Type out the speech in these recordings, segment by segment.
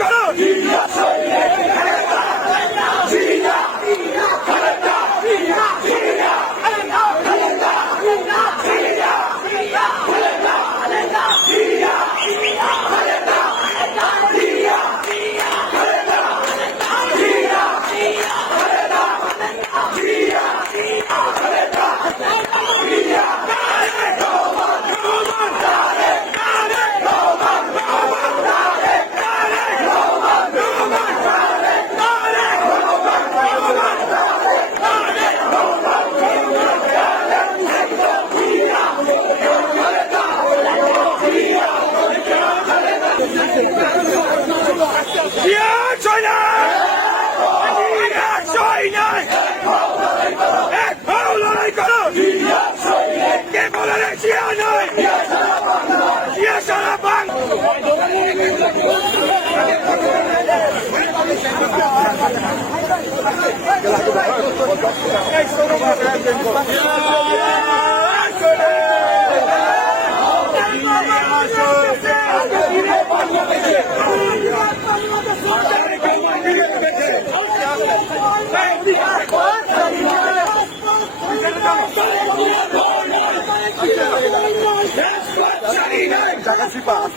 করো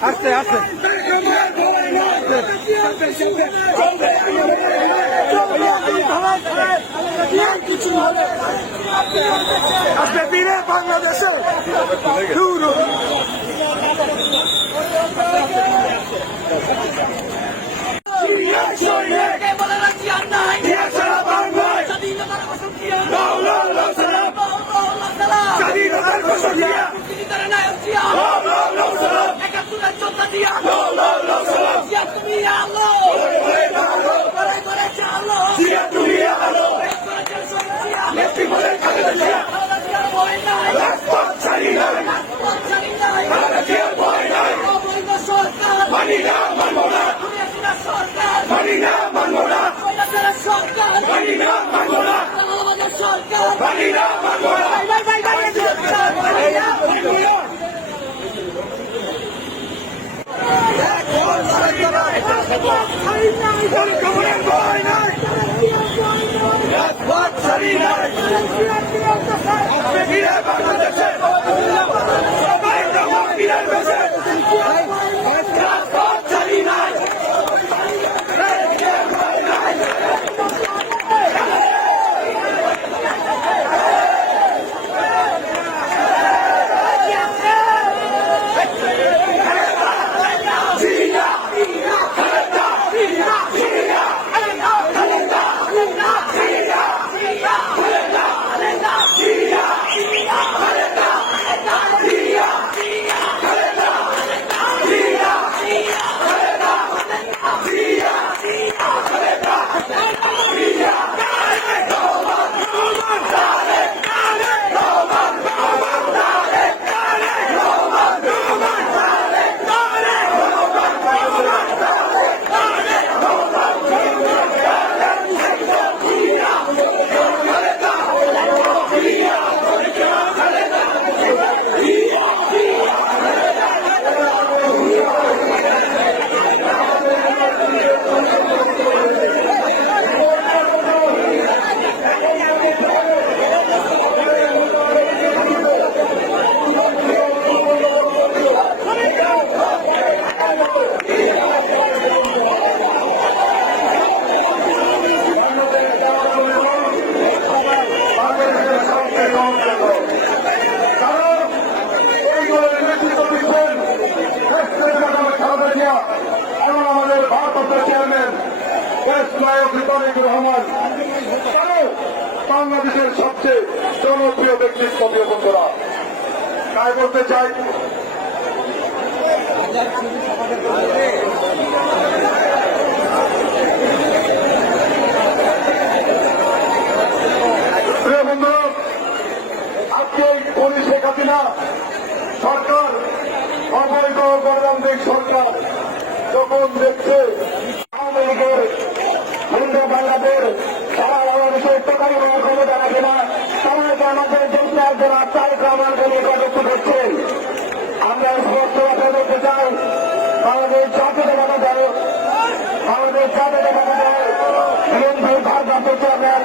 আস্তে আস্তে আজকে দিনে বাংলাদেশে বাংলাদেশের সবচেয়ে জনপ্রিয় ব্যক্তিত্ব প্রিয় বন্ধুরা, তাই বলতে চাই প্রিয় বন্ধুরা, আজকে পুলিশ শেখ হাসিনা সরকার, অবৈধ গণতান্ত্রিক সরকার যখন দেখছে আওয়ামী লীগের হিন্দু বাংলাদেশ সারা বাংলাদেশের টোকাই ক্ষমতা রাখে না, সবাইকে আমাদের দেশের একজন তারেক রহমানকে নিয়ে কটাক্ষ করছেন। আমরা স্পষ্ট কথা বলতে চাই, বাংলাদেশ জাতীয়তাবাদী দল আমাদের জাতীয় দল বিএনপির ভারপ্রাপ্ত চেয়ারম্যান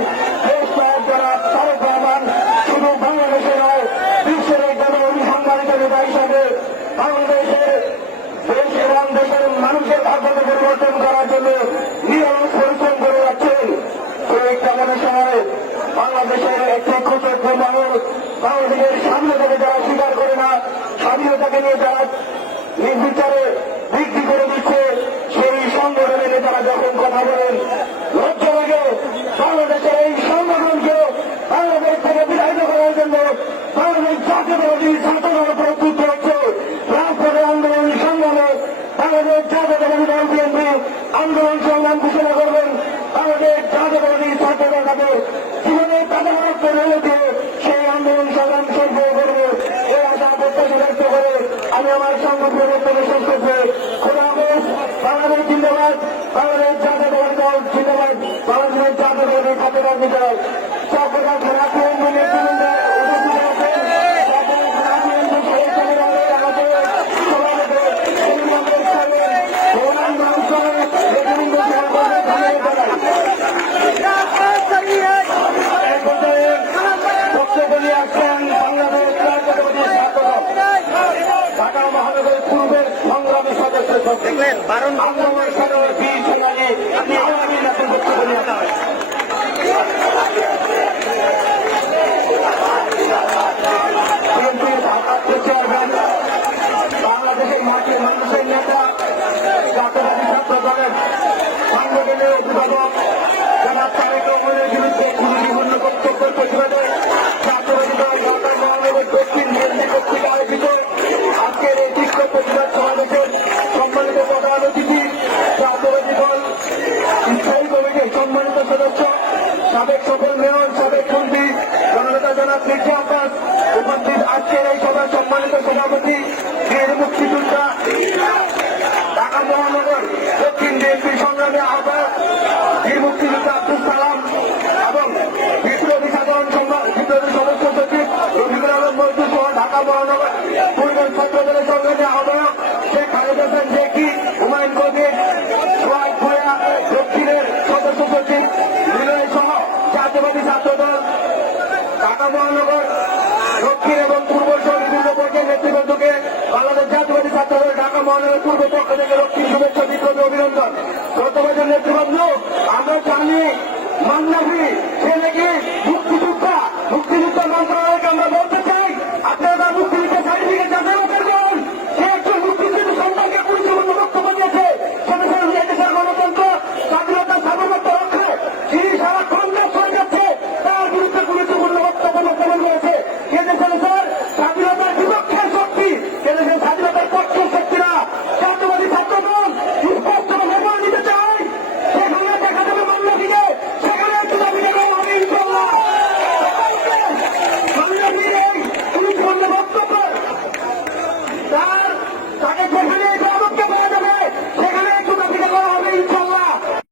দেশ নায়ক জনাব তারেক রহমান শুধু বাংলাদেশে নয় বিশ্বের একজন সম্মানিত নেতা হিসাবে বাংলাদেশের দেশ এবং দেশের মানুষের ভাগ্যকে পরিবর্তন করার জন্য নিরলস পরিশ্রম করে যাচ্ছেন। এই কামনের সময় বাংলাদেশের একটি ক্ষুদ্র মানুষ বাংলাদেশের সামনে থেকে যারা স্বীকার করে না, স্বাধীনতাকে নিয়ে যারা নির্বিচারে বিক্রি করে দিচ্ছে, সেই সংগঠনের নেতারা যখন কথা বলেন লজ্জা লাগে। বাংলাদেশের এই সংগঠনকে বাংলাদেশ থেকে বিতাড়িত করার জন্য বাংলাদেশ জাতীয়তাবাদী ছাত্রদল প্রস্তুত হচ্ছে। রাজপথে আন্দোলন সংগ্রামে বাংলাদেশ জাতীয়তাবাদী দল বিএনপি আন্দোলন সংগ্রাম ঘোষণা করবেন। বাংলাদেশ জাতীয়তাবাদী ছাত্রদল তাদের জীবনে তাদের রক্ত রয়েছে, সেই আন্দোলন সংগ্রাম সফল করবে এই আশা প্রত্যাশা ব্যক্ত করে আমি আমার সংগঠনের বক্তব্য শেষ করছি। খোদা হাফেজ। বাংলাদেশ জিন্দাবাদ, বাংলাদেশ জাতীয়তাবাদী দল জিন্দাবাদ, বাংলাদেশ জাতীয়তাবাদী ছাত্রদল জিন্দাবাদ। চট্টগ্রাম জেলা বিএনপি নেতৃবৃন্দ উপস্থিত আছেন। চট্টগ্রাম জেলা বিএনপি শহীদ সংগ্রামের আমাদের সভাপতি শ্রীমন্দির সাহেব প্রধান মহাসচিব নেতৃবৃন্দ সভাপতি ধন্যবাদ জানাই। বক্তব্য নিয়ে আসছেন বাংলাদেশ জাতীয়তাবাদী ছাত্রদল ঢাকা মহানগর পূর্বের সংগ্রামী সদস্য আন্দোলন সাধারণ বীর সেনানী আপনি আওয়ামী লীগের বক্তব্য নিয়ে আসেন। বিএনপির ভারপ্রাপ্ত চেয়ারম্যান বাংলাদেশের মাঠের মানুষের নেতা জাতীয়বাদী ছাত্র দলের সাংগঠনিক অভিভাবক জনাব তারেক রহমানের বিরুদ্ধে গুরুত্বপূর্ণ বক্তব্যের প্রতিবাদে জাতীয়বাদী দল ঢাকা মহানগর দক্ষিণ বিএনপি কর্তৃক আয়োজিত আজকের এই বিক্ষোভ প্রতিবাদ সমাবেশের সম্মানিত প্রধান অতিথি জাতীয়বাদী দল স্থায়ী কমিটির সম্মানিত সদস্য সাবেক সফল মেয়র সাবেক মন্ত্রী জননেতা জনাব মির্জা আব্বাস উপস্থিত আজকের এই সভার সম্মানিত সভাপতি বীর মুক্তিযোদ্ধা ঢাকা মহানগর দক্ষিণ বিএনপির সংগ্রামী আহ্বায়ক বীর মুক্তিযোদ্ধা আব্দুল সালাম এবং বিপ্লবী সাধারণ বিপ্লবী সদস্য সচিব রফিকুল আলম মজদু সহ ঢাকা মহানগর পূর্বের ছাত্রদলের সংগ্রামী আহ্বায়ক শেখ খালেদ হোসেন জেকি হুমায়ুন কবির সোহাগ ভূঁইয়া দক্ষিণের সদস্য সচিব বিনয় সহ জাতীয়বাদী ছাত্রদল ঢাকা মহানগর দক্ষিণ এবং পূর্ব সহ বিভিন্ন পর্যায়ের নেতৃবৃন্দকে বাংলাদেশ জাতীয়বাদী ছাত্রদল ঢাকা মহানগর পূর্ব পক্ষ থেকে রক্ষিণ শুভেচ্ছা বিপ্লবী অভিনন্দন। গত বছর নেতৃবৃন্দ আমরা জানি মান্নাফি